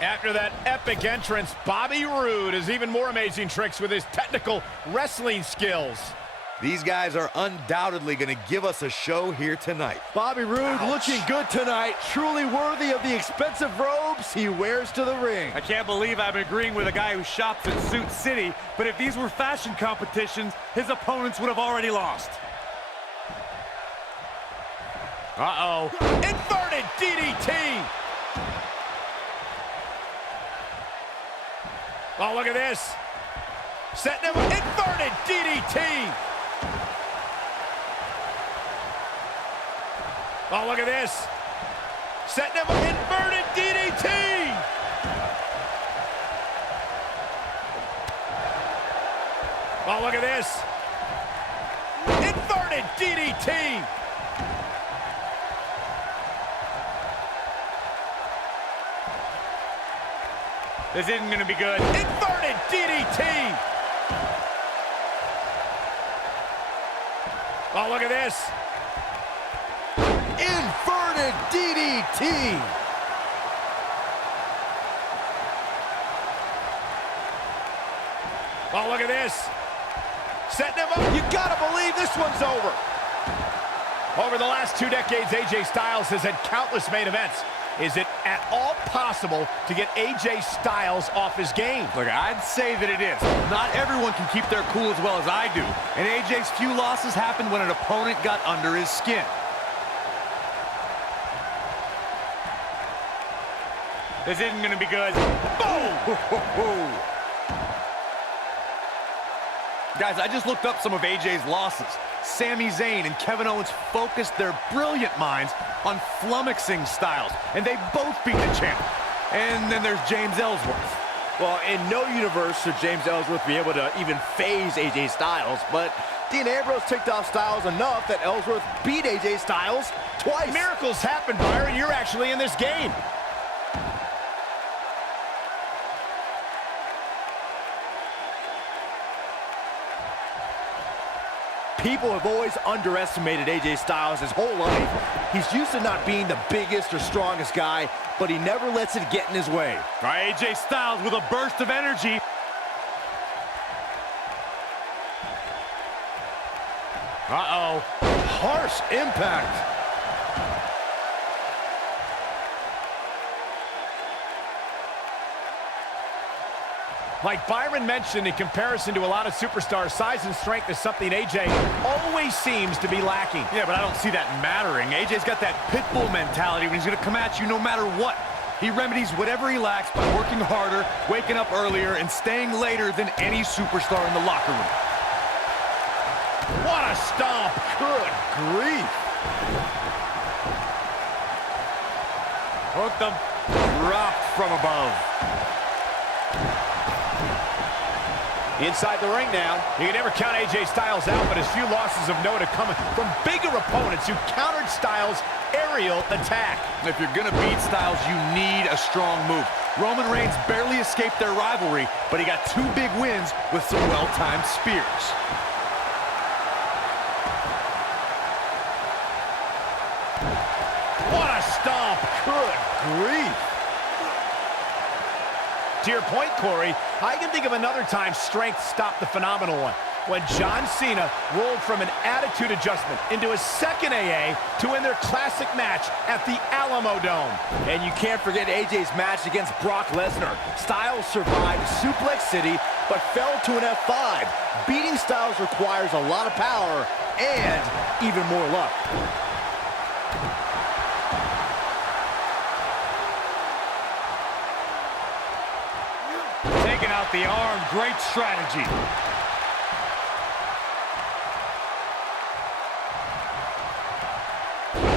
After that epic entrance, Bobby Roode has even more amazing tricks with his technical wrestling skills. These guys are undoubtedly going to give us a show here tonight. Bobby Roode Ouch. looking good tonight, truly worthy of the expensive robes he wears to the ring. I can't believe I'm agreeing with a guy who shops in Suit City, but if these were fashion competitions, his opponents would have already lost. Uh-oh. Inverted DDT. Oh, look at this. Setting him, inverted DDT. Oh, look at this. Setting him, inverted DDT. Oh, look at this. Inverted DDT. This isn't going to be good. Inverted DDT. Oh, look at this. Inverted DDT. Oh, look at this. Setting him up. You gotta believe this one's over. Over the last 2 decades, AJ Styles has had countless main events. Is it at all possible to get AJ Styles off his game? Look, I'd say that it is. Not everyone can keep their cool as well as I do. And AJ's few losses happened when an opponent got under his skin. This isn't going to be good. Boom! Guys, I just looked up some of AJ's losses. Sami Zayn and Kevin Owens focused their brilliant minds on flummoxing Styles, and they both beat the champ. And then there's James Ellsworth. Well, in no universe should James Ellsworth be able to even phase AJ Styles, but Dean Ambrose ticked off Styles enough that Ellsworth beat AJ Styles twice. Miracles happen, Byron. You're actually in this game. People have always underestimated AJ Styles his whole life. He's used to not being the biggest or strongest guy, but he never lets it get in his way. All right, AJ Styles with a burst of energy. Uh-oh. Harsh impact. Like Byron mentioned, in comparison to a lot of superstars, size and strength is something AJ always seems to be lacking. Yeah, but I don't see that mattering. AJ's got that pit bull mentality when he's going to come at you no matter what. He remedies whatever he lacks by working harder, waking up earlier, and staying later than any superstar in the locker room. What a stomp! Good grief. Hooked him. Dropped from above. Inside the ring now. You can never count AJ Styles out, but his few losses of note are coming from bigger opponents who countered Styles' aerial attack. If you're going to beat Styles, you need a strong move. Roman Reigns barely escaped their rivalry, but he got 2 big wins with some well-timed spears. What a stomp! Good grief! To your point, Corey, I can think of another time strength stopped the phenomenal one. When John Cena rolled from an attitude adjustment into a second AA to win their classic match at the Alamo Dome. And you can't forget AJ's match against Brock Lesnar. Styles survived Suplex City, but fell to an F5. Beating Styles requires a lot of power and even more luck. Taking out the arm, great strategy.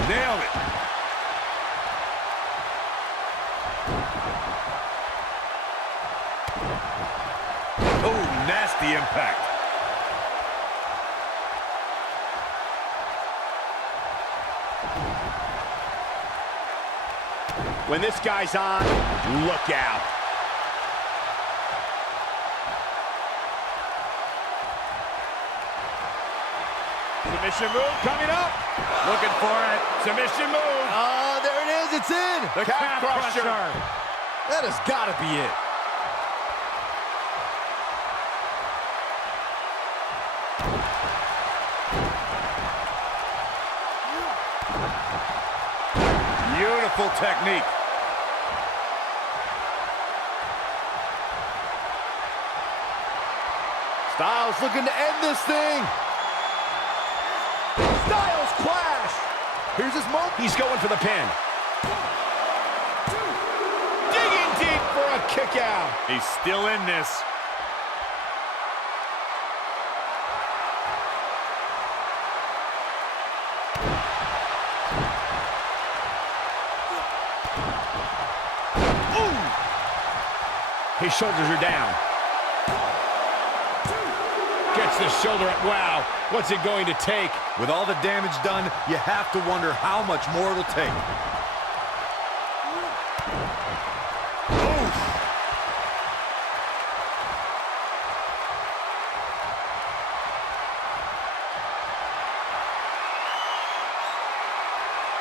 Nailed it. Oh, nasty impact. When this guy's on, look out. Submission move coming up. Looking for it. Submission move. There it is. It's in. The calf crusher. That has got to be it. Beautiful technique. Styles looking to end this thing. Styles clash. Here's his moment. He's going for the pin. Digging deep for a kick out. He's still in this. Ooh. His shoulders are down. Gets the shoulder up. Wow. What's it going to take? With all the damage done, you have to wonder how much more it'll take.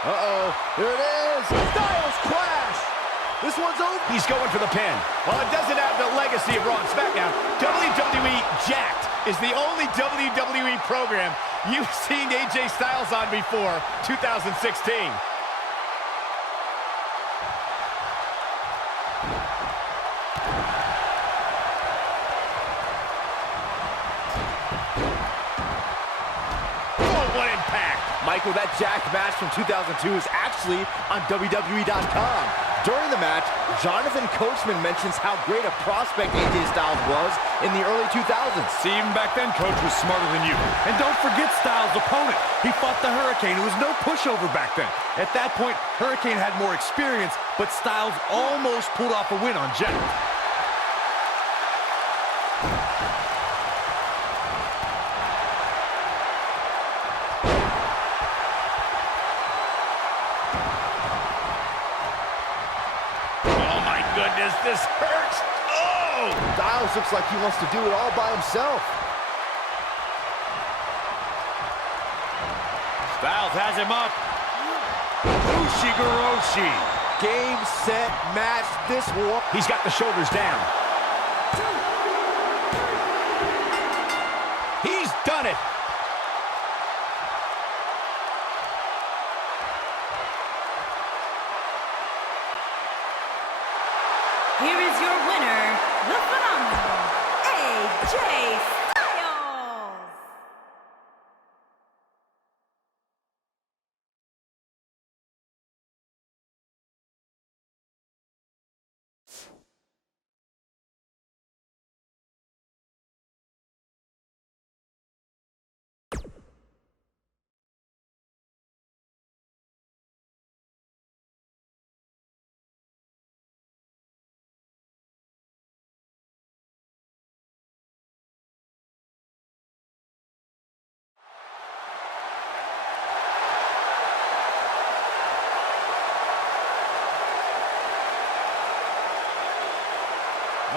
Uh-oh. There it is. Styles clash. This one's over. He's going for the pin. Well, it doesn't have the legacy of Raw and SmackDown. WWE Jacked is the only WWE program you've seen AJ Styles on before 2016. Oh, what impact! Michael, that Jacked match from 2002 is actually on WWE.com. During the match, Jonathan Coachman mentions how great a prospect AJ Styles was in the early 2000s. See, even back then, Coach was smarter than you. And don't forget Styles' opponent. He fought the Hurricane. It was no pushover back then. At that point, Hurricane had more experience, but Styles almost pulled off a win on Jack. Goodness, this hurts. Oh! Styles looks like he wants to do it all by himself. Styles has him up. Ushigoroshi. Game, set, match, this war. He's got the shoulders down. He's done it. Here is your winner, the phenomenal AJ Styles.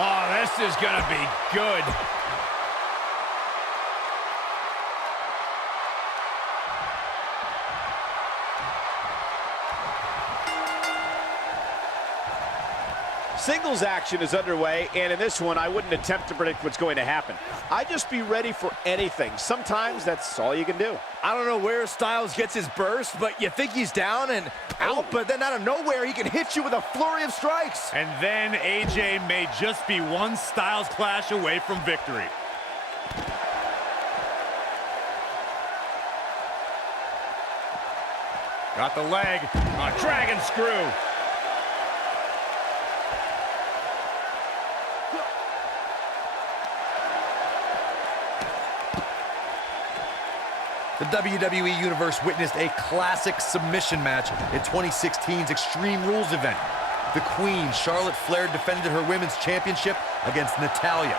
Oh, this is gonna be good. Singles action is underway, and in this one, I wouldn't attempt to predict what's going to happen. I'd just be ready for anything. Sometimes that's all you can do. I don't know where Styles gets his burst, but you think he's down and out, but then out of nowhere, he can hit you with a flurry of strikes. And then AJ may just be one Styles clash away from victory. Got the leg. A dragon screw. The WWE Universe witnessed a classic submission match in 2016's Extreme Rules event. The Queen, Charlotte Flair, defended her women's championship against Natalya.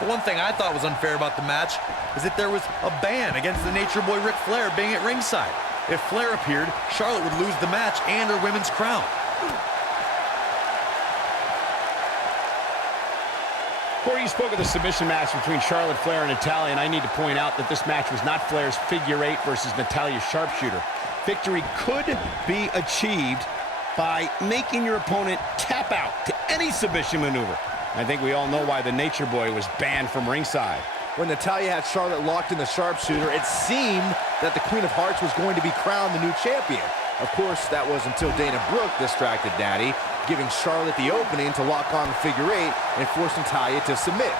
The one thing I thought was unfair about the match is that there was a ban against the Nature Boy Ric Flair being at ringside. If Flair appeared, Charlotte would lose the match and her women's crown. Corey, you spoke of the submission match between Charlotte Flair and Natalya, and I need to point out that this match was not Flair's figure eight versus Natalya's sharpshooter. Victory could be achieved by making your opponent tap out to any submission maneuver. I think we all know why the Nature Boy was banned from ringside. When Natalya had Charlotte locked in the sharpshooter, it seemed that the Queen of Hearts was going to be crowned the new champion. Of course, that was until Dana Brooke distracted Natty, giving Charlotte the opening to lock on the figure eight and force Natalya to submit.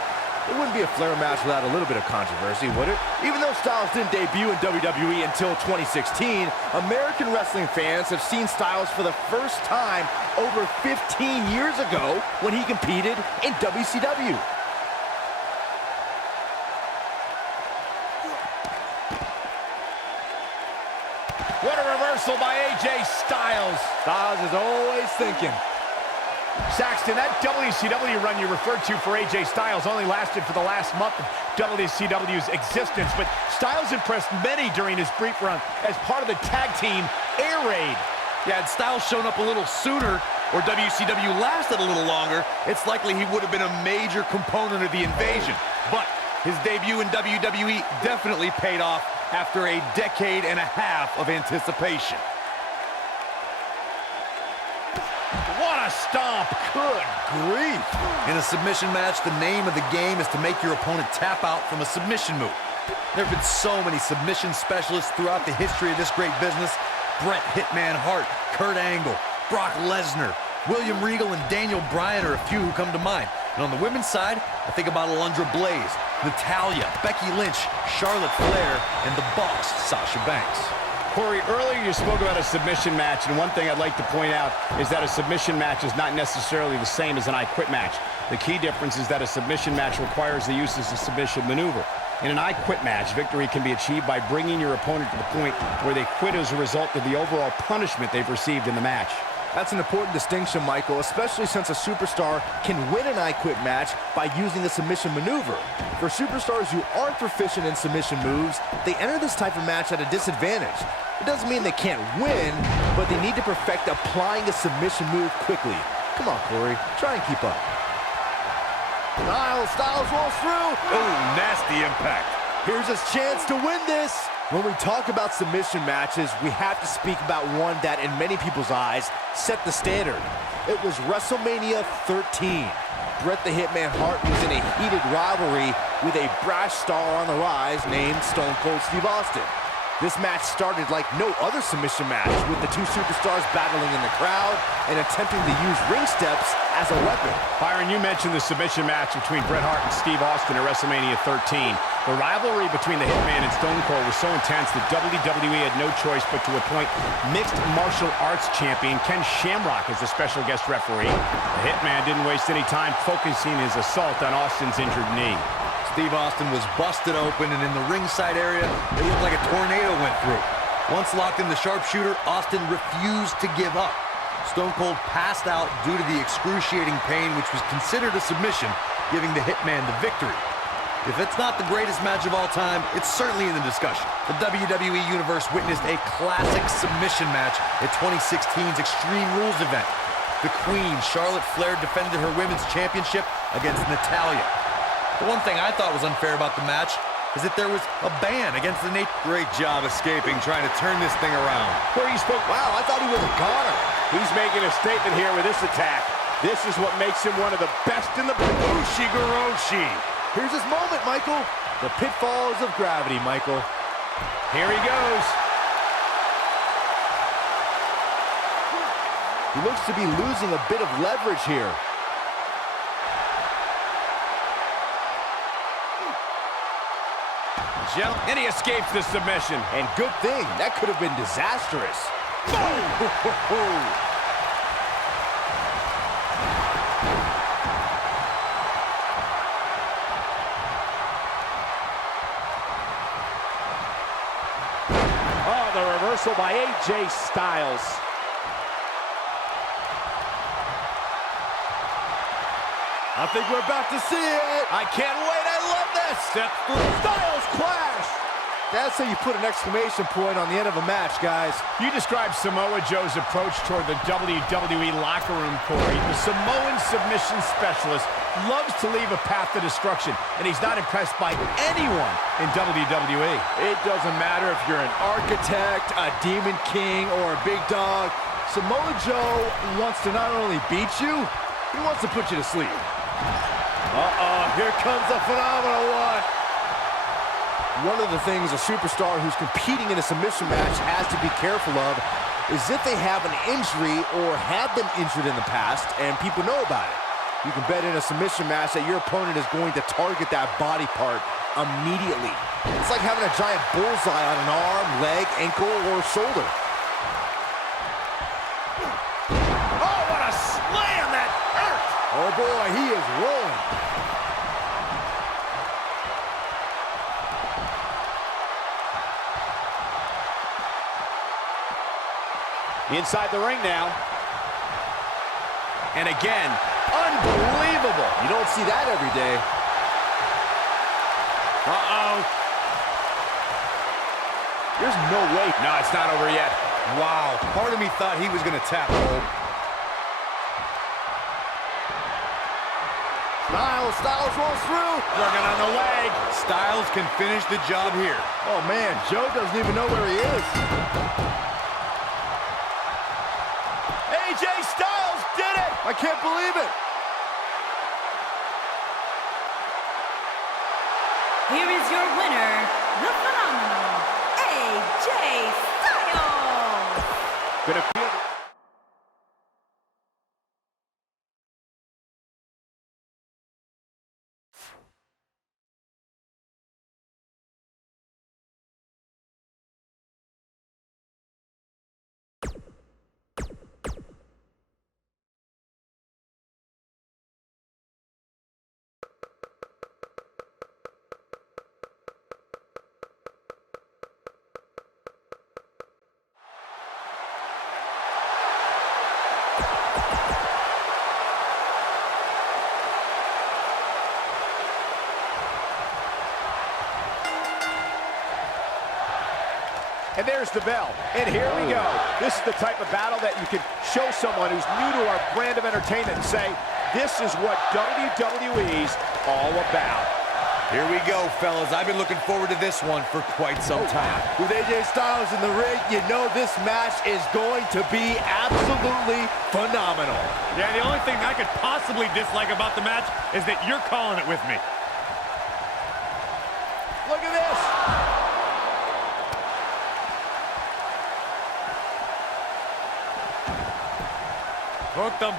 It wouldn't be a Flair match without a little bit of controversy, would it? Even though Styles didn't debut in WWE until 2016, American wrestling fans have seen Styles for the first time over 15 years ago when he competed in WCW. What a reversal by AJ Styles. Styles is always thinking. Saxton, that WCW run you referred to for AJ Styles only lasted for the last month of WCW's existence, but Styles impressed many during his brief run as part of the tag team Air Raid. Yeah, had Styles shown up a little sooner, or WCW lasted a little longer, it's likely he would have been a major component of the invasion. But his debut in WWE definitely paid off after a decade and a half of anticipation. What a stomp. Good grief. In a submission match, the name of the game is to make your opponent tap out from a submission move. There have been so many submission specialists throughout the history of this great business. Bret Hitman Hart, Kurt Angle, Brock Lesnar, William Regal, and Daniel Bryan are a few who come to mind. And on the women's side, I think about Alundra Blaze, Natalya, Becky Lynch, Charlotte Flair, and the boss, Sasha Banks. Corey, earlier you spoke about a submission match, and one thing I'd like to point out is that a submission match is not necessarily the same as an I Quit match. The key difference is that a submission match requires the use of a submission maneuver. In an I Quit match, victory can be achieved by bringing your opponent to the point where they quit as a result of the overall punishment they've received in the match. That's an important distinction, Michael, especially since a superstar can win an I Quit match by using the submission maneuver. For superstars who aren't proficient in submission moves, they enter this type of match at a disadvantage. It doesn't mean they can't win, but they need to perfect applying a submission move quickly. Come on, Corey, try and keep up. Styles rolls through. Oh, nasty impact. Here's his chance to win this. When we talk about submission matches, we have to speak about one that, in many people's eyes, set the standard. It was WrestleMania 13. Bret the Hitman Hart was in a heated rivalry with a brash star on the rise named Stone Cold Steve Austin. This match started like no other submission match, with the two superstars battling in the crowd and attempting to use ring steps as a weapon. Byron, you mentioned the submission match between Bret Hart and Steve Austin at WrestleMania 13. The rivalry between the Hitman and Stone Cold was so intense that WWE had no choice but to appoint mixed martial arts champion Ken Shamrock as the special guest referee. The Hitman didn't waste any time focusing his assault on Austin's injured knee. Steve Austin was busted open, and in the ringside area, it looked like a tornado went through. Once locked in the sharpshooter, Austin refused to give up. Stone Cold passed out due to the excruciating pain, which was considered a submission, giving the Hitman the victory. If it's not the greatest match of all time, it's certainly in the discussion. The WWE Universe witnessed a classic submission match at 2016's Extreme Rules event. The Queen, Charlotte Flair, defended her Women's Championship against Natalya. The one thing I thought was unfair about the match is that there was a ban against the Nate. Great job escaping, trying to turn this thing around. Where he spoke, Wow, I thought he was a goner. he's making a statement here with this attack. This is what makes him one of the best in the Ushigoroshi. Here's his moment, Michael. The pitfalls of gravity, Michael. Here he goes. He looks to be losing a bit of leverage here. And he escapes the submission. And good thing, that could have been disastrous. Oh, the reversal by AJ Styles. I think we're about to see it. I can't wait. I love this. Step through. Styles clash. That's how you put an exclamation point on the end of a match, guys. You described Samoa Joe's approach toward the WWE locker room, Corey. The Samoan submission specialist loves to leave a path to destruction, and he's not impressed by anyone in WWE. It doesn't matter if you're an architect, a demon king, or a big dog. Samoa Joe wants to not only beat you, he wants to put you to sleep. Uh-oh, here comes the phenomenal one. One of the things a superstar who's competing in a submission match has to be careful of is if they have an injury or have been injured in the past and people know about it. You can bet in a submission match that your opponent is going to target that body part immediately. It's like having a giant bullseye on an arm, leg, ankle, or shoulder. Oh, what a slam that hurt! Oh boy, he is rolling. Inside the ring now. And again, unbelievable. You don't see that every day. Uh-oh. There's no way. No, it's not over yet. Wow, part of me thought he was gonna tap Cole. Styles rolls through. Working on the leg. Styles can finish the job here. Oh man, Joe doesn't even know where he is. AJ Styles did it! I can't believe it. Here is your winner, the phenomenal AJ Styles. Gonna feel. And there's the bell. And here we go. This is the type of battle that you can show someone who's new to our brand of entertainment and say, this is what WWE's all about. Here we go, fellas. I've been looking forward to this one for quite some time. With AJ Styles in the ring, you know this match is going to be absolutely phenomenal. Yeah, the only thing I could possibly dislike about the match is that you're calling it with me. Look at this. Hooked them.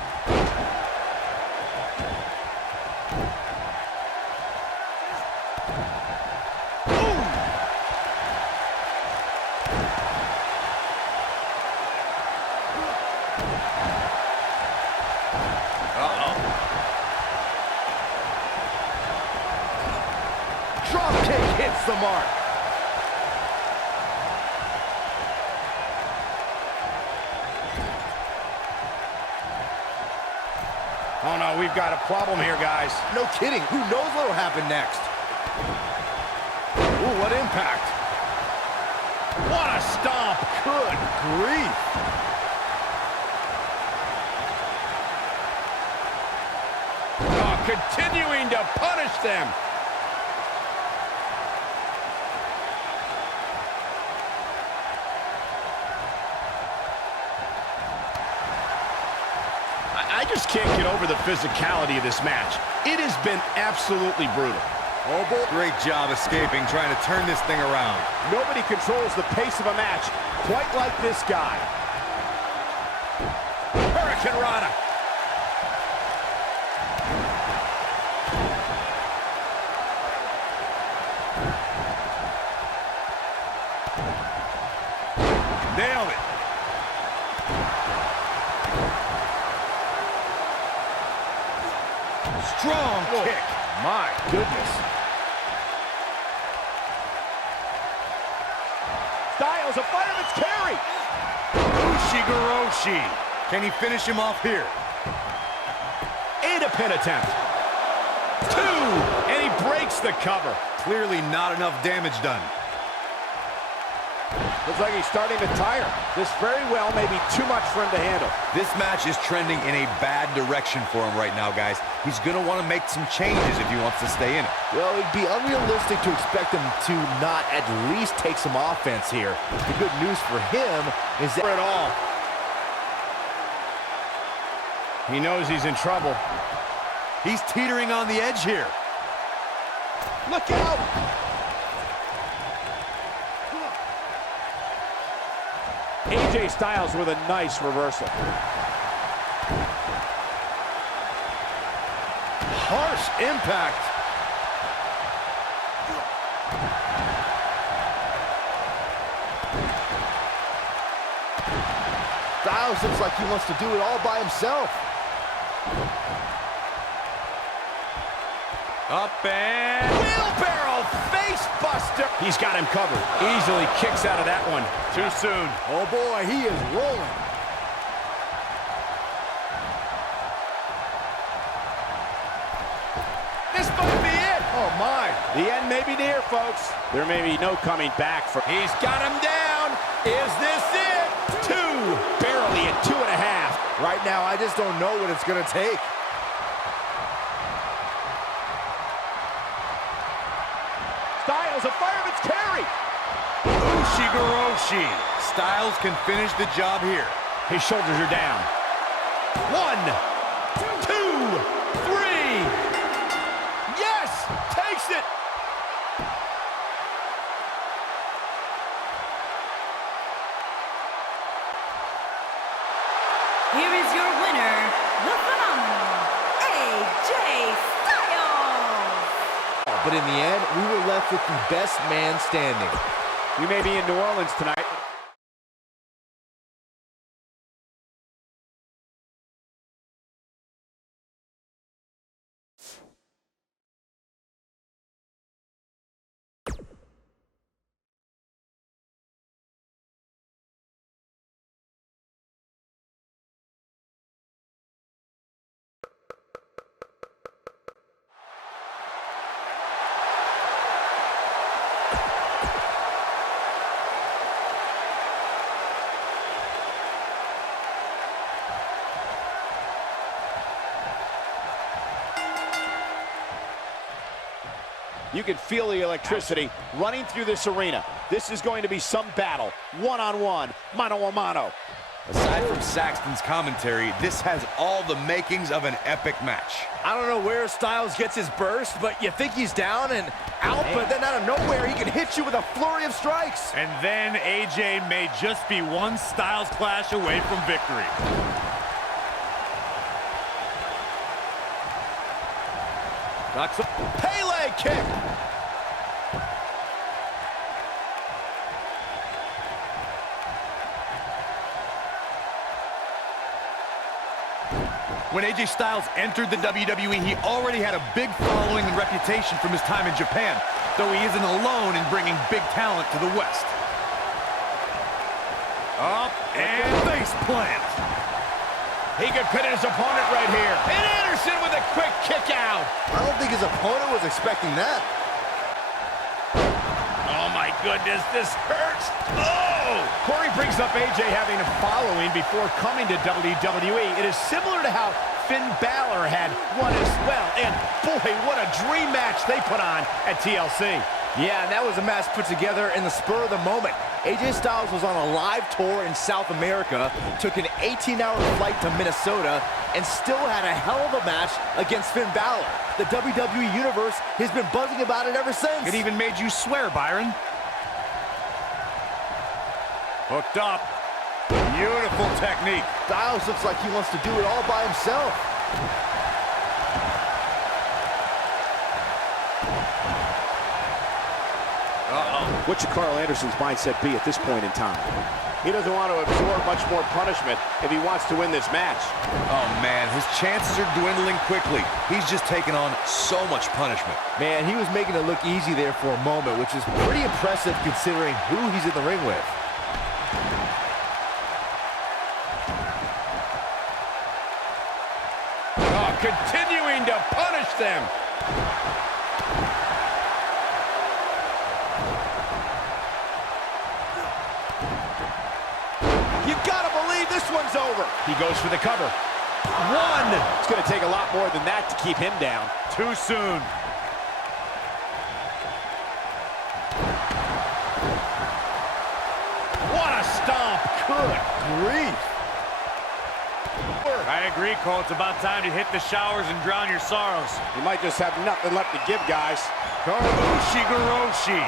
Drop kick hits the mark. Oh no, we've got a problem here, guys. No kidding. Who knows what'll happen next? Ooh, what impact. What a stomp. Good grief. Oh, continuing to punish them. I just can't get over the physicality of this match. It has been absolutely brutal. Oh, boy. Great job escaping, trying to turn this thing around. Nobody controls the pace of a match quite like this guy. Hurricane Rana. Nailed it. Strong kick. My goodness. Styles, a fireman's carry. Ushigoroshi. Can he finish him off here? And a pin attempt. 2, and he breaks the cover. Clearly not enough damage done. Looks like he's starting to tire. This very well may be too much for him to handle. This match is trending in a bad direction for him right now, guys. He's going to want to make some changes if he wants to stay in it. Well, it'd be unrealistic to expect him to not at least take some offense here. The good news for him is that... For it all. He knows he's in trouble. He's teetering on the edge here. Look out! AJ Styles with a nice reversal. Harsh impact. Styles looks like he wants to do it all by himself. Up and... Wheelbarrow face buster. He's got him covered. Easily kicks out of that one. Too soon. Oh boy, he is rolling. This might be it. Oh my. The end may be near, folks. There may be no coming back from. He's got him down. Is this it? 2. Barely at 2.5. Right now, I just don't know what it's going to take. Styles, a fireman's carry. Ushigoroshi. Styles can finish the job here. His shoulders are down. 1, 2, 3. Yes! Takes it! Here is your winner, the phenomenal AJ Styles. But in the end, we were left with the best man standing. We may be in New Orleans tonight. You can feel the electricity running through this arena. This is going to be some battle. One-on-one, mano-a-mano. Aside from Saxton's commentary, this has all the makings of an epic match. I don't know where Styles gets his burst, but you think he's down and out, but then out of nowhere, he can hit you with a flurry of strikes. And then AJ may just be one Styles clash away from victory. Pele kick. When AJ Styles entered the WWE, he already had a big following and reputation from his time in Japan, though he isn't alone in bringing big talent to the West. Up and face plant. He could pin his opponent right here. And Anderson with a quick kick out. I don't think his opponent was expecting that. Oh my goodness, this hurts. Oh! Corey brings up AJ having a following before coming to WWE. It is similar to how Finn Balor had one as well. And boy, what a dream match they put on at TLC. Yeah, and that was a match put together in the spur of the moment. AJ Styles was on a live tour in South America, took an 18-hour flight to Minnesota, and still had a hell of a match against Finn Balor. The WWE Universe has been buzzing about it ever since. It even made you swear, Byron. Hooked up. Beautiful technique. Styles looks like he wants to do it all by himself. What should Carl Anderson's mindset be at this point in time? He doesn't want to absorb much more punishment if he wants to win this match. Oh man, his chances are dwindling quickly. He's just taken on so much punishment. Man, he was making it look easy there for a moment, which is pretty impressive considering who he's in the ring with. Oh, continuing to punish them. You gotta believe this one's over. He goes for the cover. One. It's gonna take a lot more than that to keep him down. Too soon. What a stomp. Good grief. I agree, Cole. It's about time to hit the showers and drown your sorrows. You might just have nothing left to give, guys. Ushigoroshi.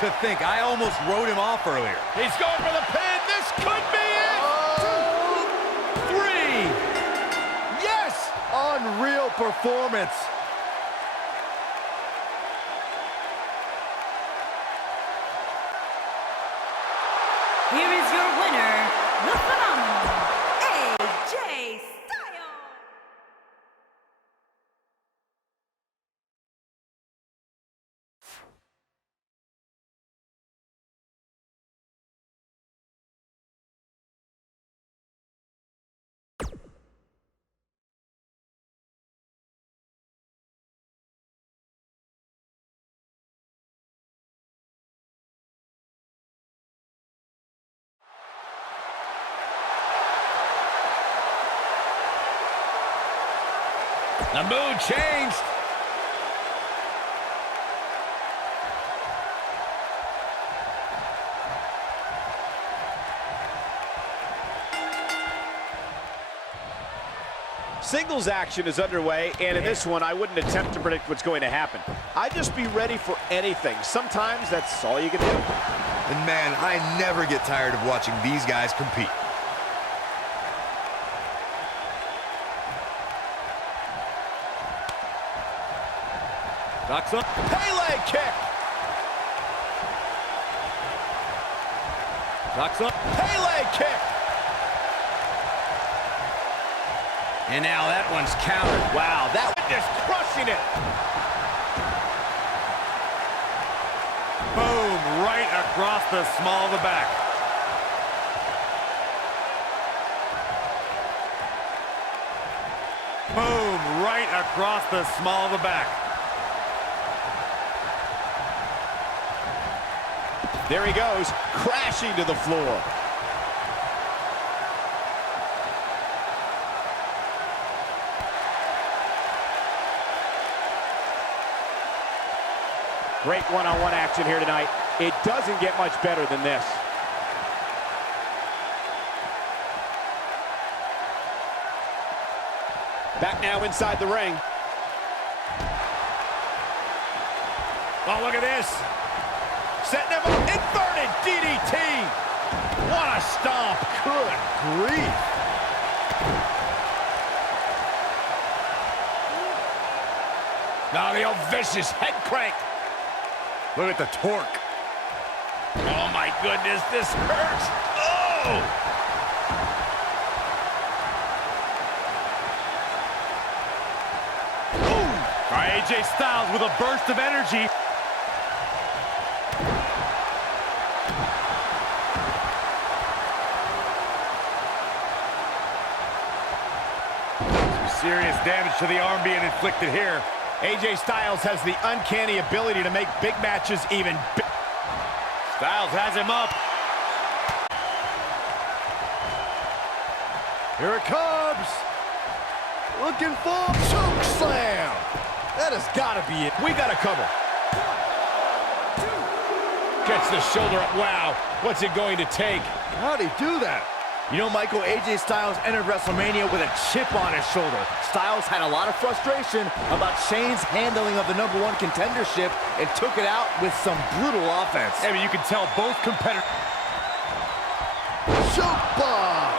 To think, I almost wrote him off earlier. He's going for the pin. This could be it. 2, 3. Yes. Unreal performance. Here is your winner, the phenomenal AJ Styles. The mood changed. Singles action is underway, and in this one, I wouldn't attempt to predict what's going to happen. I'd just be ready for anything. Sometimes that's all you can do. And man, I never get tired of watching these guys compete. Ducks up. Pele kick. Ducks up. Pele kick. And now that one's countered. Wow, that one is crushing it. Boom, right across the small of the back. Boom, right across the small of the back. There he goes, crashing to the floor. Great one-on-one action here tonight. It doesn't get much better than this. Back now inside the ring. Oh, look at this. Setting him up. Inverted DDT. What a stomp. Good grief. Now the old vicious head crank. Look at the torque. Oh, my goodness. This hurts. Oh! All right, AJ Styles with a burst of energy. Some serious damage to the arm being inflicted here. AJ Styles has the uncanny ability to make big matches even bigger. Styles has him up. Here it comes. Looking for choke slam. That has got to be it. We got to cover. Gets the shoulder up. Wow. What's it going to take? How'd he do that? You know, Michael, AJ Styles entered WrestleMania with a chip on his shoulder. Styles had a lot of frustration about Shane's handling of the #1 contendership and took it out with some brutal offense. I mean, you can tell both competitors. Choke bomb.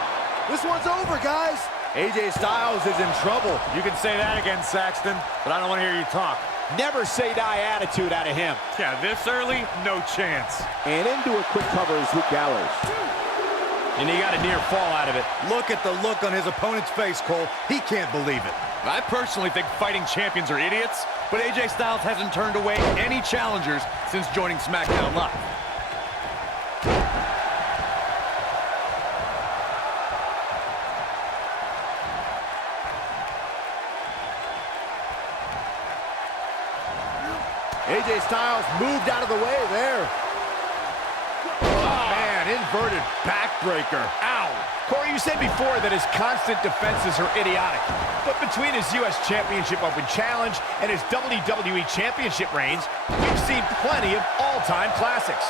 This one's over, guys. AJ Styles is in trouble. You can say that again, Saxton, but I don't want to hear you talk. Never say die attitude out of him. Yeah, this early, no chance. And into a quick cover is Luke Gallows. And he got a near fall out of it. Look at the look on his opponent's face, Cole. He can't believe it. I personally think fighting champions are idiots, but AJ Styles hasn't turned away any challengers since joining SmackDown Live. AJ Styles moved out of the way there. Oh, man, inverted backbreaker. Ow. Corey, you said before that his constant defenses are idiotic. But between his U.S. Championship Open Challenge and his WWE Championship reigns, we've seen plenty of all-time classics.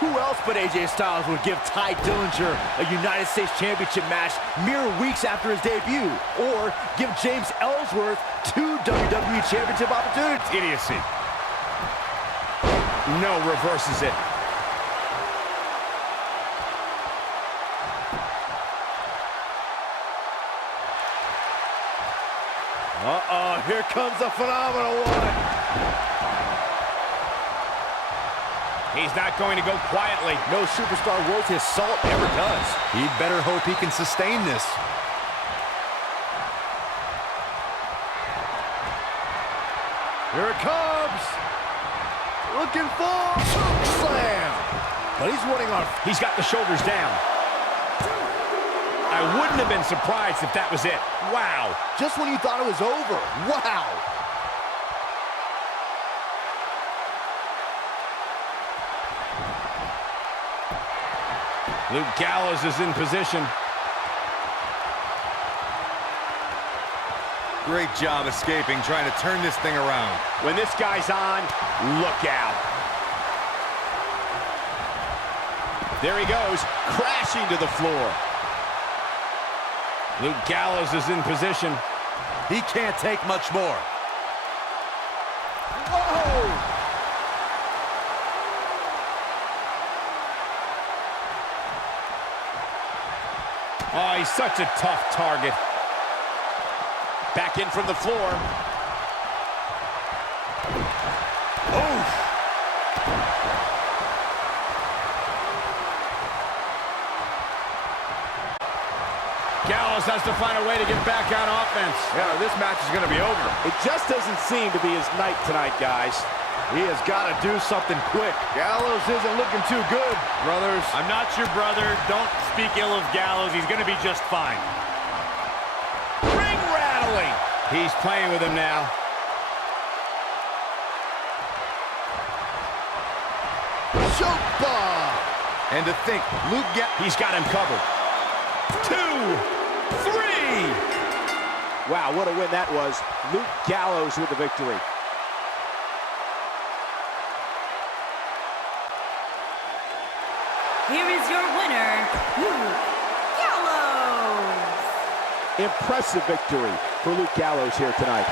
Who else but AJ Styles would give Ty Dillinger a United States Championship match mere weeks after his debut? Or give James Ellsworth 2 WWE Championship opportunities? Idiocy. No, reverses it. Uh-oh, here comes a phenomenal one. He's not going to go quietly. No superstar worth his salt ever does. He'd better hope he can sustain this. Here it comes. Looking for choke slam. But he's running on. He's got the shoulders down. I wouldn't have been surprised if that was it. Wow. Just when you thought it was over. Wow. Luke Gallows is in position. Great job escaping, trying to turn this thing around. When this guy's on, look out. There he goes, crashing to the floor. Luke Gallows is in position. He can't take much more. Whoa! Oh, he's such a tough target. Back in from the floor. Oh! Gallows has to find a way to get back on offense. Yeah, this match is going to be over. It just doesn't seem to be his night tonight, guys. He has got to do something quick. Gallows isn't looking too good, brothers. I'm not your brother. Don't speak ill of Gallows. He's going to be just fine. Ring rattling. He's playing with him now. Choke bomb. And to think, He's got him covered. 2, 3. Wow, what a win that was. Luke Gallows with the victory. Here is your winner, Luke Gallows. Impressive victory for Luke Gallows here tonight.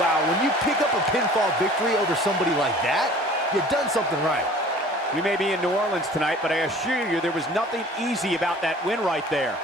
Wow, when you pick up a pinfall victory over somebody like that, you've done something right. We may be in New Orleans tonight, but I assure you there was nothing easy about that win right there.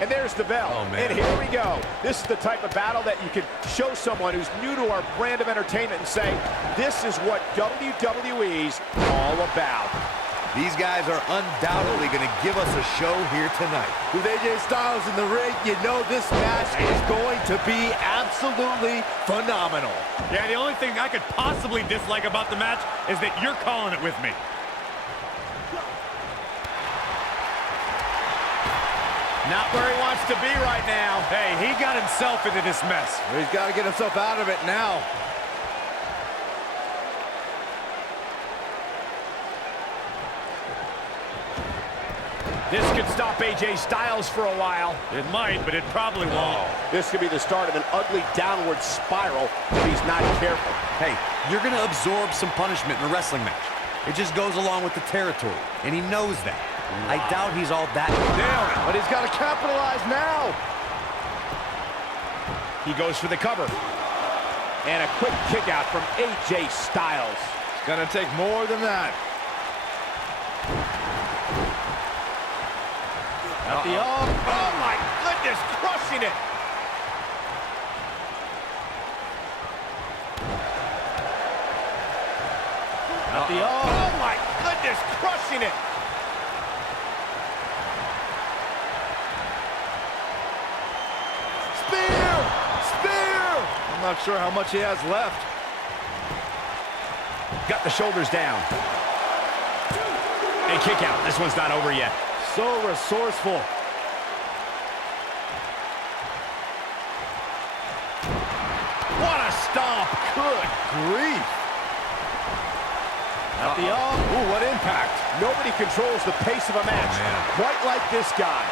And there's the bell. Oh, man. And here we go. This is the type of battle that you can show someone who's new to our brand of entertainment and say, this is what WWE's all about. These guys are undoubtedly going to give us a show here tonight. With AJ Styles in the ring, you know this match is going to be absolutely phenomenal. Yeah, the only thing I could possibly dislike about the match is that you're calling it with me. Not where he wants to be right now. Hey, he got himself into this mess. He's got to get himself out of it now. This could stop AJ Styles for a while. It might, but it probably won't. This could be the start of an ugly downward spiral if he's not careful. Hey, you're going to absorb some punishment in a wrestling match. It just goes along with the territory, and he knows that. I doubt he's all that. Nailed it. But he's got to capitalize now. He goes for the cover. And a quick kick out from AJ Styles. It's going to take more than that. Oh my goodness, crushing it. Oh my goodness, crushing it. Spear! Spear! I'm not sure how much he has left. Got the shoulders down. And kick out. This one's not over yet. So resourceful. What a stomp. Good grief. Ooh, what impact. Nobody controls the pace of a match quite like this guy.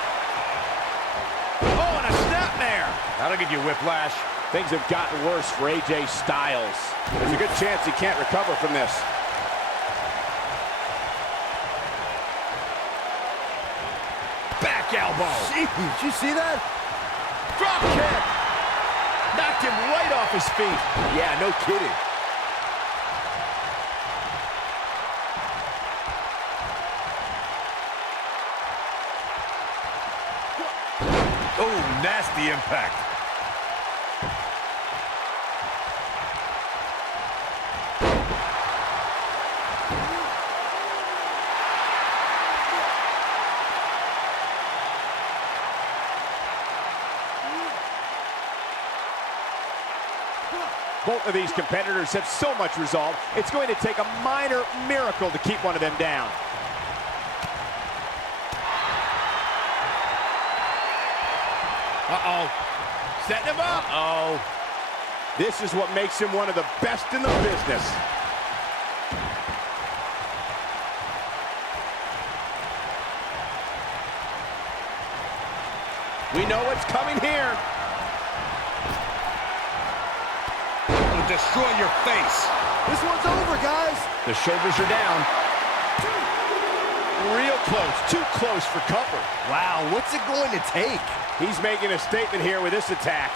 Oh, and a snapmare. That'll give you whiplash. Things have gotten worse for AJ Styles. There's a good chance he can't recover from this. Back elbow. Gee, did you see that? Drop kick. Knocked him right off his feet. Yeah, no kidding. Oh, nasty impact. Both of these competitors have so much resolve, it's going to take a minor miracle to keep one of them down. Uh-oh. Setting him up. Uh-oh. This is what makes him one of the best in the business. We know what's coming here. It'll destroy your face. This one's over, guys. The shoulders are down. Real close. Too close for comfort. Wow, what's it going to take? He's making a statement here with this attack.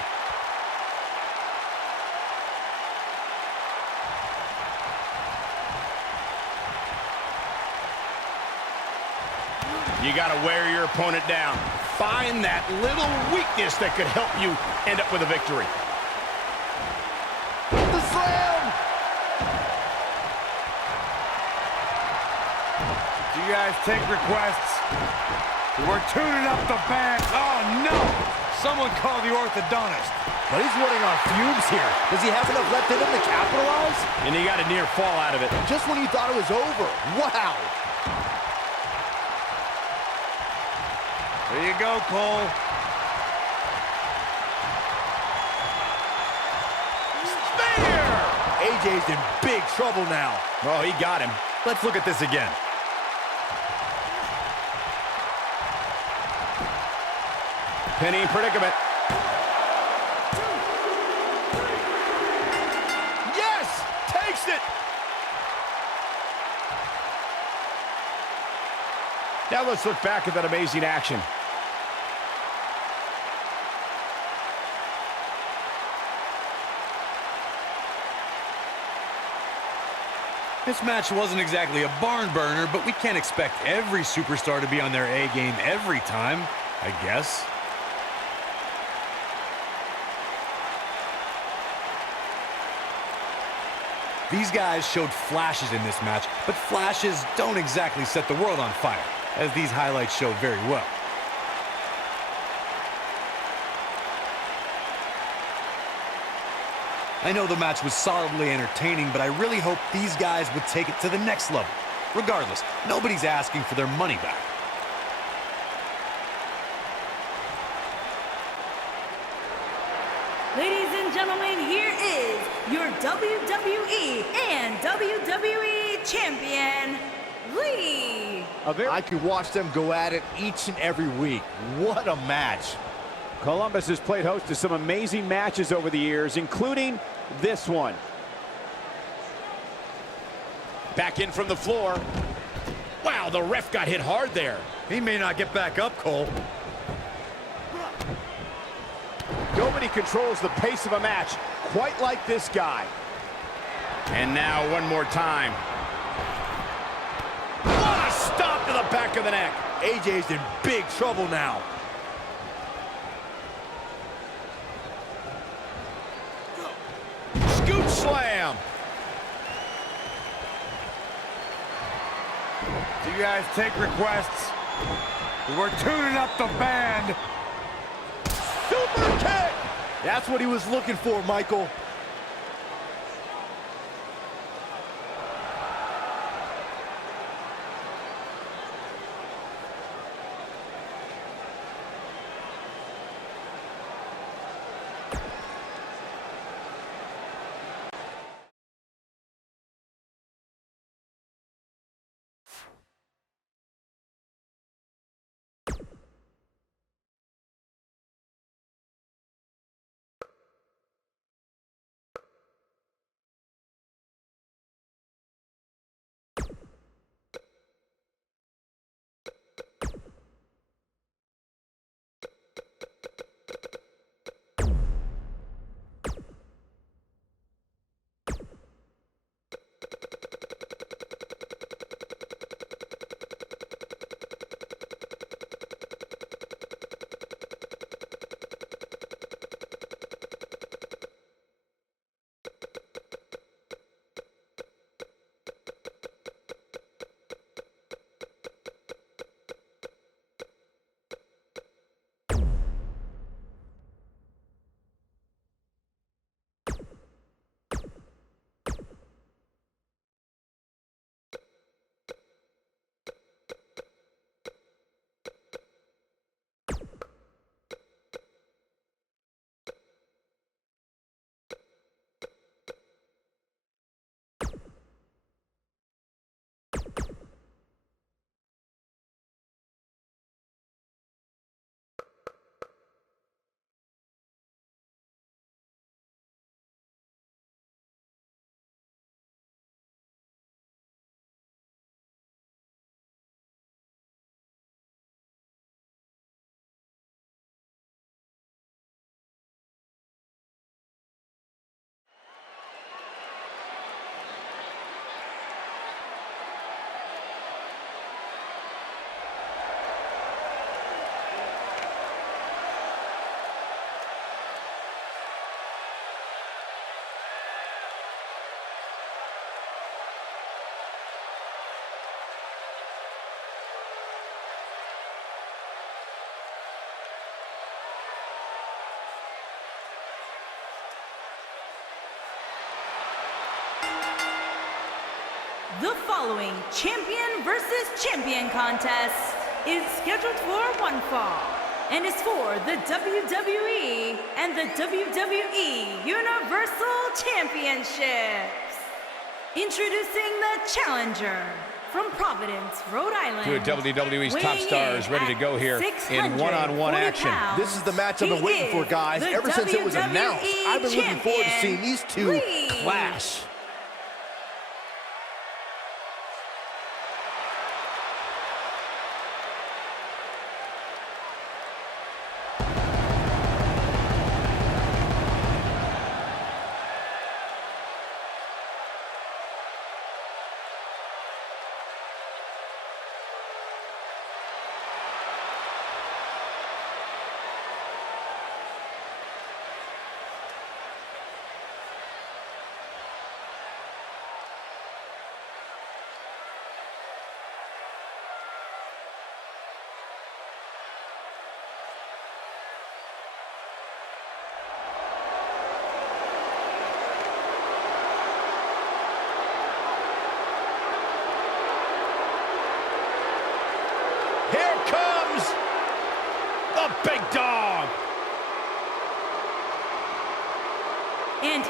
You got to wear your opponent down. Find that little weakness that could help you end up with a victory. The slam! Do you guys take requests? We're tuning up the band. Oh, no! Someone call the orthodontist. But he's running on fumes here. Does he have enough left in him to capitalize? And he got a near fall out of it. Just when you thought it was over. Wow! There you go, Cole. Spear! AJ's in big trouble now. Oh, he got him. Let's look at this again. Pinning predicament. Yes! Takes it! Now let's look back at that amazing action. This match wasn't exactly a barn burner, but we can't expect every superstar to be on their A game every time, I guess. These guys showed flashes in this match, but flashes don't exactly set the world on fire, as these highlights show very well. I know the match was solidly entertaining, but I really hope these guys would take it to the next level. Regardless, nobody's asking for their money back. Ladies and gentlemen, here is your WWE and WWE Champion, Lee. I could watch them go at it each and every week. What a match. Columbus has played host to some amazing matches over the years, including this one. Back in from the floor. Wow, the ref got hit hard there. He may not get back up, Cole. Nobody controls the pace of a match quite like this guy. And now one more time. What a stop to the back of the neck. AJ's in big trouble now. Scoop slam. Do you guys take requests? We're tuning up the band. Super kick! That's what he was looking for, Michael. The following champion versus champion contest is scheduled for one fall and is for the WWE and the WWE Universal Championships. Introducing the challenger from Providence, Rhode Island. Two of WWE's top stars ready to go here in one-on-one action. This is the match I've been waiting for, guys. Ever since it was announced, I've been looking forward to seeing these two clash.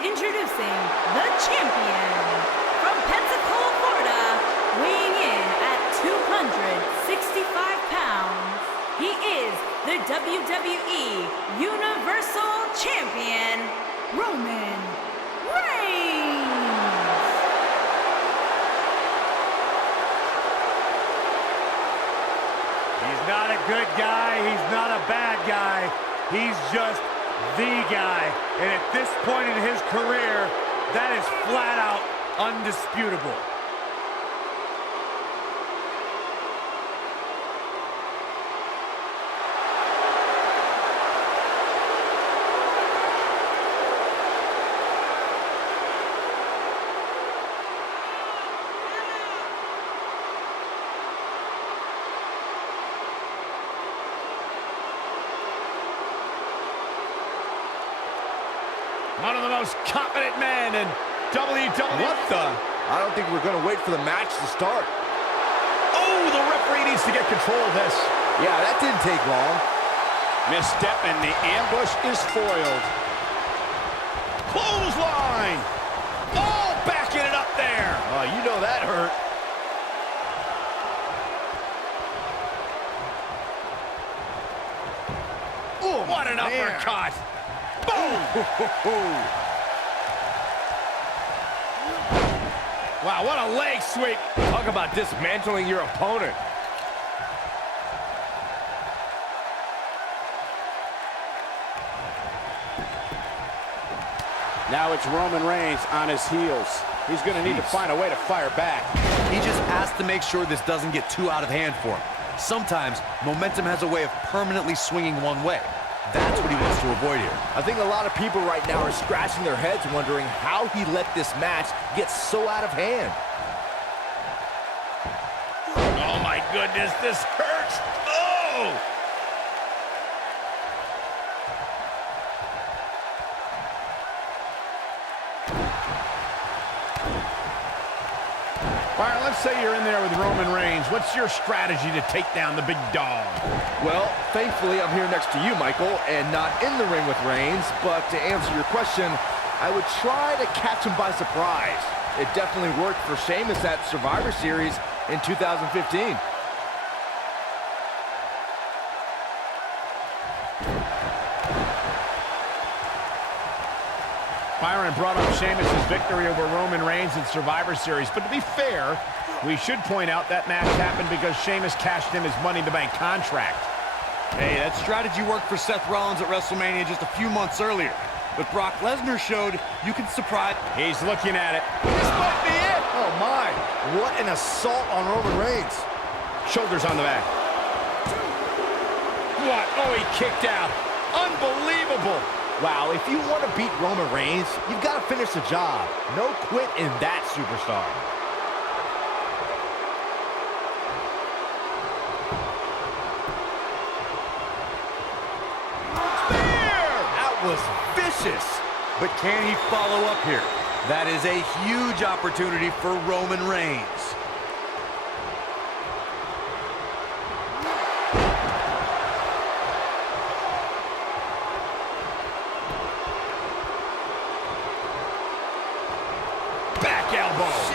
introducing the champion from Pensacola, Florida, weighing in at 265 pounds. He is the WWE Universal Champion, Roman Reigns. He's not a good guy, he's not a bad guy, he's just the guy. And at this point in his career, that is flat out undisputable. One of the most confident men in WWE. What the? I don't think we're going to wait for the match to start. Oh, the referee needs to get control of this. Yeah, that didn't take long. Misstep and the ambush is foiled. Clothesline. Oh, backing it up there. Oh, you know that hurt. Oh, what an uppercut. Boom. Wow, what a leg sweep. Talk about dismantling your opponent. Now it's Roman Reigns on his heels. He's going to need to find a way to fire back. He just has to make sure this doesn't get too out of hand for him. Sometimes, momentum has a way of permanently swinging one way. That's what he wants to avoid here. I think a lot of people right now are scratching their heads wondering how he let this match get so out of hand. Oh, my goodness, this hurts. Oh! All right, let's say you're in there with Roman Reigns. What's your strategy to take down the big dog? Well, thankfully, I'm here next to you, Michael, and not in the ring with Reigns. But to answer your question, I would try to catch him by surprise. It definitely worked for Sheamus at Survivor Series in 2015. Byron brought up Sheamus' victory over Roman Reigns in Survivor Series, but to be fair, we should point out that match happened because Sheamus cashed in his Money in the Bank contract. Hey, that strategy worked for Seth Rollins at WrestleMania just a few months earlier. But Brock Lesnar showed you can surprise. He's looking at it. This might be it. Oh, my. What an assault on Roman Reigns. Shoulders on the back. What? Oh, he kicked out. Unbelievable. Wow, if you want to beat Roman Reigns, you've got to finish the job. No quit in that superstar. That was vicious. But can he follow up here? That is a huge opportunity for Roman Reigns.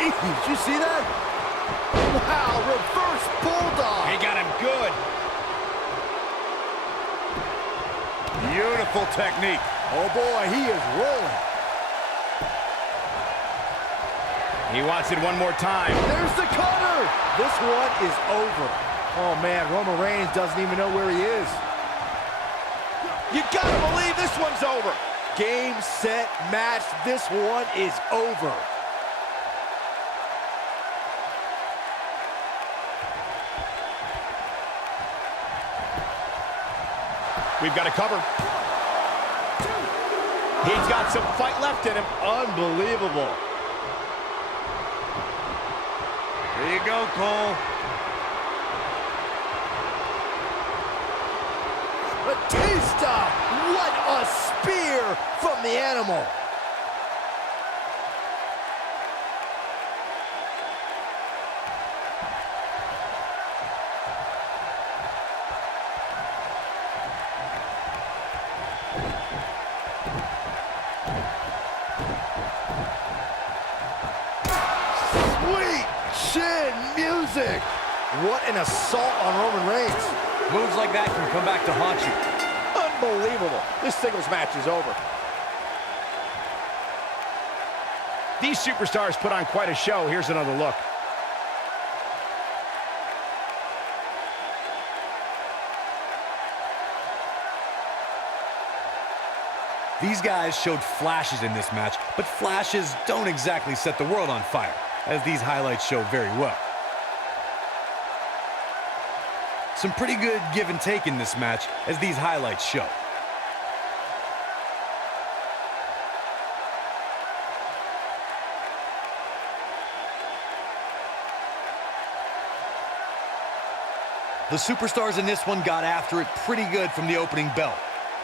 Jeez, did you see that? Wow, reverse bulldog. He got him good. Beautiful technique. Oh boy, he is rolling. He wants it one more time. There's the cutter. This one is over. Oh man, Roman Reigns doesn't even know where he is. You gotta believe this one's over. Game, set, match. This one is over. We've got to cover. He's got some fight left in him. Unbelievable. There you go, Cole. Batista! What a spear from the animal. kick. What an assault on Roman Reigns. Moves like that can come back to haunt you. Unbelievable. This singles match is over. These superstars put on quite a show. Here's another look. These guys showed flashes in this match, but flashes don't exactly set the world on fire, as these highlights show very well. Some pretty good give and take in this match, as these highlights show. The superstars in this one got after it pretty good from the opening bell.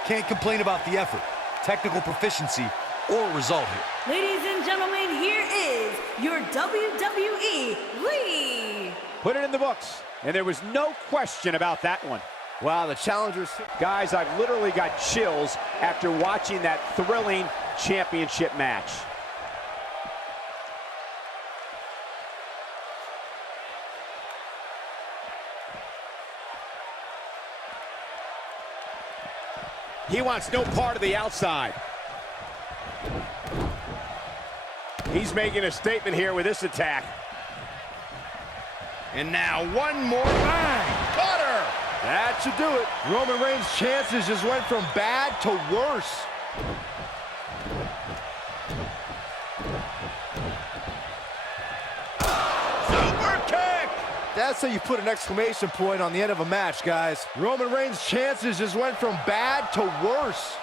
Can't complain about the effort, technical proficiency, or result here. Ladies and gentlemen, here is your WWE lead. Put it in the books. And there was no question about that one. Wow, the challengers. Guys, I've literally got chills after watching that thrilling championship match. He wants no part of the outside. He's making a statement here with this attack. And now one more bang. Cutter. That should do it. Roman Reigns' chances just went from bad to worse. Super kick. That's how you put an exclamation point on the end of a match, guys. Roman Reigns' chances just went from bad to worse.